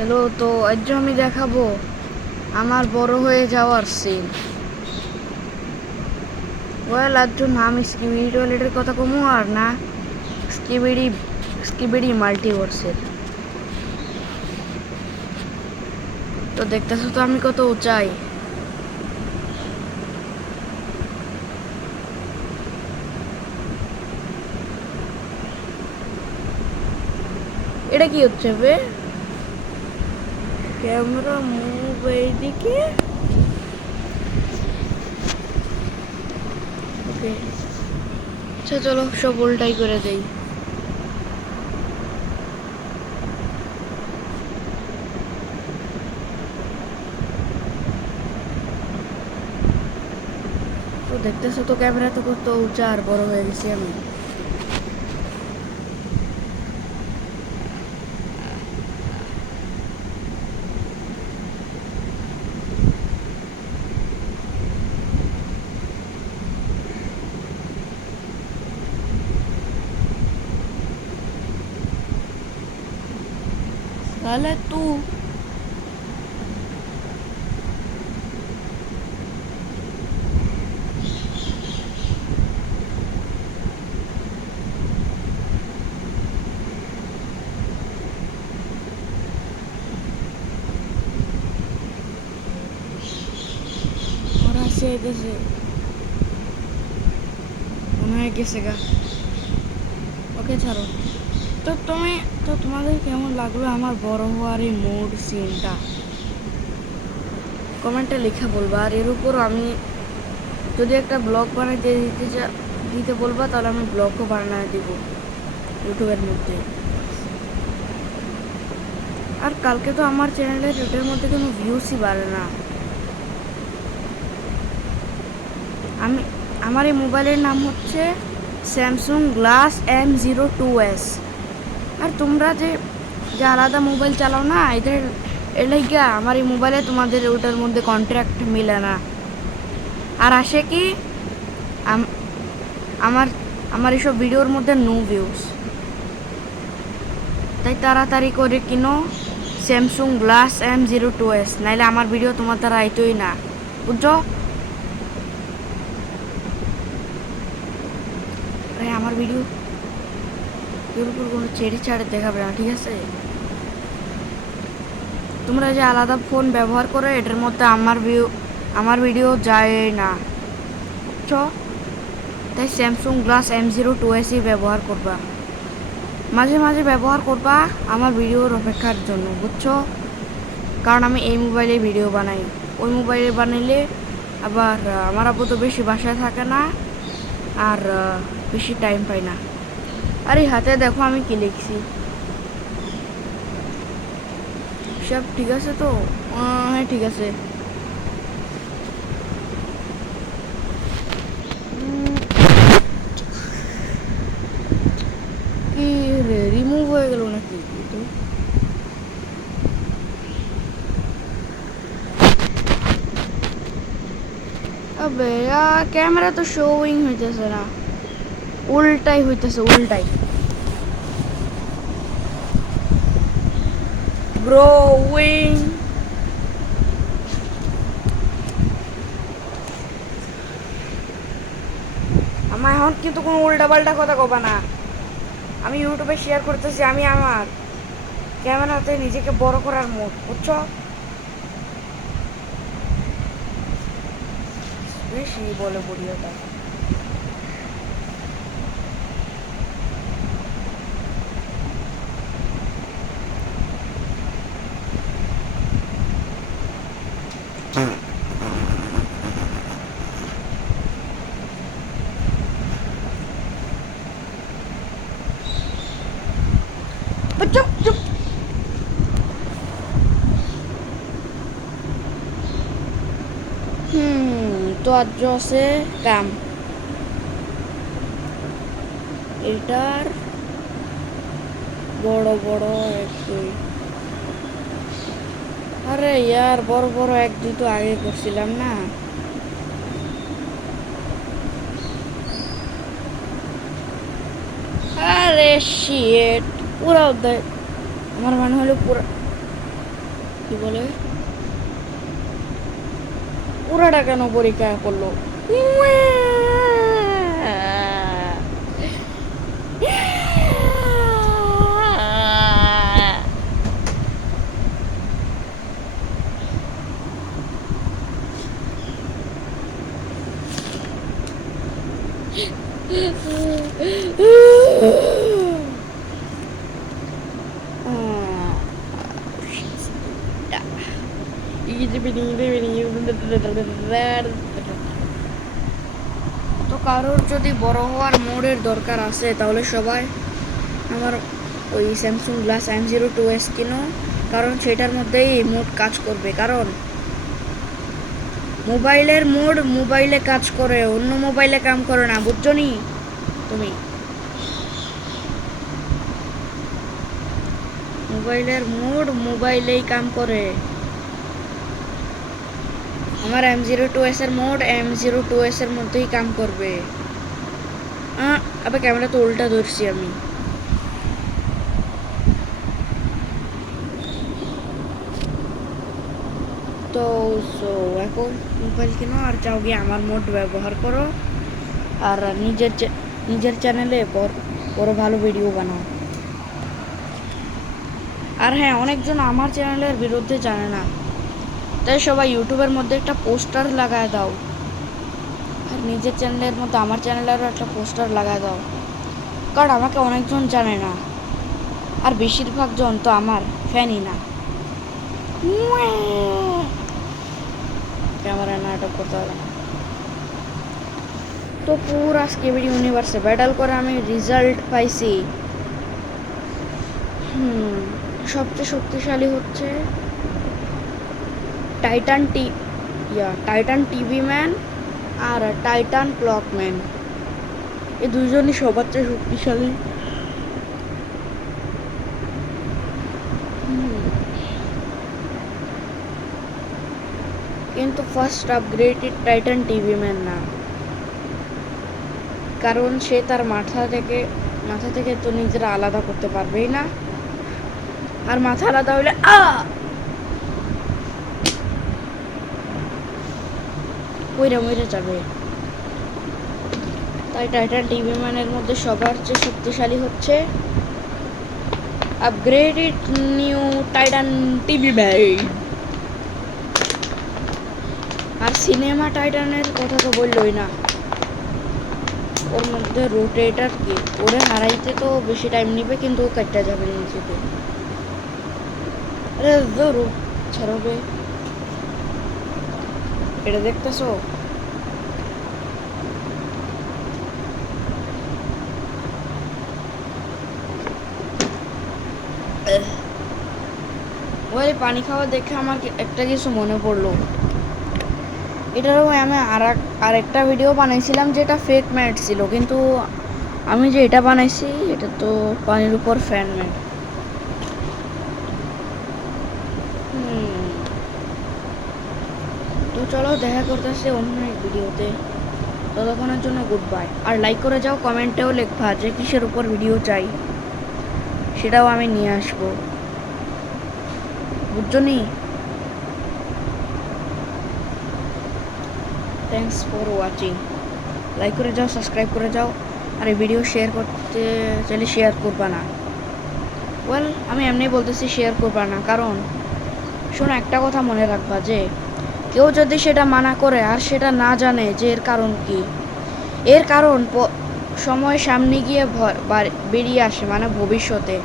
Hello, তো আজ আমি দেখাবো আমার বড় হয়ে যাওয়ার সিন। আজ নাম স্কিবিডি টয়লেটের কথা কমু আর না স্কিবিডি স্কিবিডি মাল্টিভার্সের। তো দেখতেছো তো আমি কত উঁচাই। এটা কি হচ্ছে বে? ক্যামেরা মুভ এইদিকে। ওকে, আচ্ছা চলো সব উল্টাই করে দেই। তো দেখতেছো তো ক্যামেরা তো কত উঁচা আর বড় হয়ে গেছি আমি। তাহলে তুই ওরা সে দেশে মনে হয় গেছে গা। ওকে ছাড়ো। তোমাদের কেমন লাগলো আমার বড় হওয়ার এই মোড সিনটা? কমেন্টে লিখে বলবা। আর এর উপর আমি যদি একটা ব্লগ বানাইতে দিতে বলবা, তাহলে আমি ব্লগও বানিয়ে দিব ইউটিউবের মধ্যে। আর কালকে তো আমার চ্যানেলের এটার মধ্যে কোনো ভিউসই বাড়ে না। আমার এই মোবাইলের নাম হচ্ছে স্যামসাং গ্লাস M02s। আর তোমরা যে যে আলাদা মোবাইল চালাও না, এর লাইগা আমার এই মোবাইলে তোমাদের ওটার মধ্যে কন্ট্রাক্ট মিলে না। আর আসে কি আমার আমার এইসব ভিডিওর মধ্যে নো ভিউজ। তাই তাড়াতাড়ি করে কিনো স্যামসাং গ্লাস M02s, নাইলে আমার ভিডিও তোমার দ্বারা আইতোই না, বুঝছো? আমার ভিডিও এর উপর কোনো ছেড়ে ছাড়ে দেখাবে না, ঠিক আছে? তোমরা যে আলাদা ফোন ব্যবহার করো, এটার মধ্যে আমার ভিডিও যায় না, বুঝছো? তাই স্যামসাং গ্লাস M02s ব্যবহার করবা, মাঝে মাঝে ব্যবহার করবা আমার ভিডিওর অপেক্ষার জন্য, বুঝছো? কারণ আমি এই মোবাইলে ভিডিও বানাই, ওই মোবাইলে বানাইলে আবার আমার আব্বু তো বেশি বাসায় থাকে না, আর বেশি টাইম পাই না। আর এই হাতে দেখো আমি কি লিখছি। সব ঠিক আছে তো? হ্যাঁ ঠিক আছে। কি রে, রিমুভ হয়ে গেল নাকি? তো আবে ক্যামেরা তো শোয়িং হইতেছে না, উল্টাই হইতেছে, উল্টাই। গ্রোয়িং। আমার এখন কিন্তু কোনো উল্টা পাল্টা কথা কবা না। আমি ইউটিউবে শেয়ার করতেছি আমি আমার ক্যামেরাতে নিজেকে বড় করার মুড, বুঝছো? বেশি বলে বুড়িওটা। চুপ চুপ। তো আজ আছে কাম এটার বড় বড় এক দুই। আরে ইয়ার বড় বড় এক দুই তো আগে করছিলাম না। আরে শিট, পুরা অধ্যায় আমার মনে হলো পুরা কি বলে পুরাটা কেন পরীক্ষা করলো? তো কারোর যদি বড় হওয়ার মোডের দরকার আছে তাহলে সবাই আমার ওই স্যামসুং গ্লাস M02s কিনো, কারণ সেটার মধ্যেই মোড কাজ করবে। কারণ মোবাইলের মোড মোবাইলে কাজ করে, অন্য মোবাইলে কাম করে না, বুঝছো নি তুমি? মোবাইলের মোড মোবাইলেই কাম করে। আমার M02s এর মোড M02s এর মধ্যেই কাম করবে। আবার ক্যামেরা তো উল্টা ধরছি আমি। তো এখন মোবাইল কিনো আর যাও গিয়ে আমার মোড ব্যবহার করো, আর নিজের চ্যানেলে বড় ভালো ভিডিও বানাও। আর হ্যাঁ, অনেকজন আমার চ্যানেলের বিরুদ্ধে জানে না, তাই সবাই ইউটিউবের মধ্যে একটা পোস্টার লাগায় দাও, আর নিজের চ্যানেলের মধ্যে আমার চ্যানেলেরও একটা পোস্টার লাগায় দাও, কারণ আমাকে অনেকজন জানে না, আর বেশিরভাগ জন তো আমার ফ্যানই না। ক্যামেরা নাটক করতে হবে না। তো পুরা স্কেবিডি ইউনিভার্সে ব্যাটল করে আমি রেজাল্ট পাইছি। সবচেয়ে শক্তিশালী হচ্ছে টাইটান টিভি ম্যান আর টাইটান ক্লকম্যান, এই দুইজনই সবার চেয়ে শক্তিশালী। কিন্তু first upgraded Titan TV man না, কারণ সে তার মাথা থেকে তো নিজেরা আলাদা করতে পারবেই না, আর মাথা আলাদা হইলে মরে যাবে। তাই টাইটান টিভি ম্যানের মধ্যে সবার চেয়ে শক্তিশালী হচ্ছে upgraded new Titan TV man. আর সিনেমা টাইটানের কথা তো বললই না, ওর মধ্যে রোটেটার কি, ওরে হারাইতে তো বেশি টাইম নিবে, কিন্তু ও কাটটা যাবে নিচেতে। আরে ধরো ছাড়বে, এটা দেখতেছো? ওই পানি খাওয়া দেখে আমার একটা কিছু মনে পড়লো। এটারও আমি আরেকটা ভিডিও বানাইছিলাম যেটা ফেক ম্যাট ছিল, কিন্তু আমি যে এটা বানাইছি এটা তো পানির উপর ফ্যান ম্যাট। তো চলো দেখা করতেছি অন্য এক ভিডিওতে, ততক্ষণের জন্য গুড বাই। আর লাইক করে যাও, কমেন্টেও লিখবা যে কিসের উপর ভিডিও চাই, সেটাও আমি নিয়ে আসবো, বুঝছো নি? Thanks for watching. লাইক করে যাও, সাবস্ক্রাইব করে যাও, আর এই ভিডিও শেয়ার করতে চাইলে শেয়ার করবা না। আমি এমনি বলতেছি শেয়ার করবা না, কারণ শোনো, একটা কথা মনে রাখবা যে কেউ যদি সেটা মানা করে আর সেটা না জানে যে এর কারণ কি, এর কারণ সময় সামনে গিয়ে বেরিয়ে আসে, মানে ভবিষ্যতে।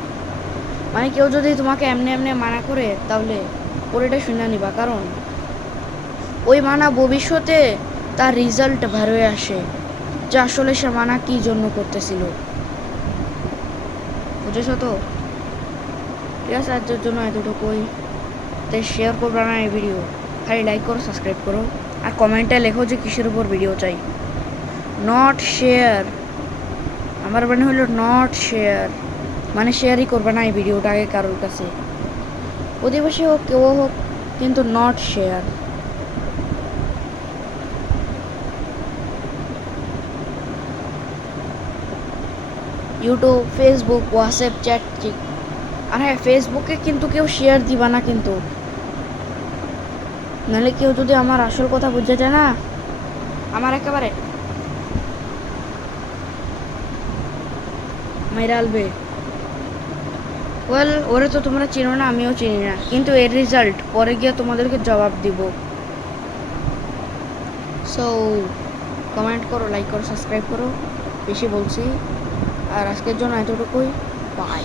মানে কেউ যদি তোমাকে এমনি মানা করে, তাহলে পরেটা শুনে নিবা, কারণ ওই মানা ভবিষ্যতে তার রেজাল্ট বের হয়ে আসে যে আসলে সে মানা কি জন্য করতেছিল, বুঝেছো তো? ঠিক আছে, আজকের জন্য এতটুকুই। তাই শেয়ার করবে না এই ভিডিও, খালি লাইক করো, সাবস্ক্রাইব করো, আর কমেন্টে লেখো যে কিসের উপর ভিডিও চাই। নট শেয়ার, আমার মানে হলো নট শেয়ার, মানে শেয়ারই করবে না এই ভিডিওটাকে কারোর কাছে, প্রতিবেশী হোক কেউ হোক, কিন্তু not share. YouTube, Facebook, WhatsApp, chat, আর হ্যাঁ, ফেসবুকে কিন্তু কেউ শেয়ার দিবা না, কিন্তু নাহলে কেউ যদি আমার আসল কথা বুঝে যায় না, আমার একেবারে মেরে আলবে। ওয়েল, ওরে তো তোমরা চিনো না, আমিও চিনি না, কিন্তু এর রেজাল্ট পরে গিয়ে তোমাদেরকে জবাব দিব। সো কমেন্ট করো, লাইক করো, সাবস্ক্রাইব করো, বেশি বলছি। আর আজকের জন্য এতটুকুই। বাই।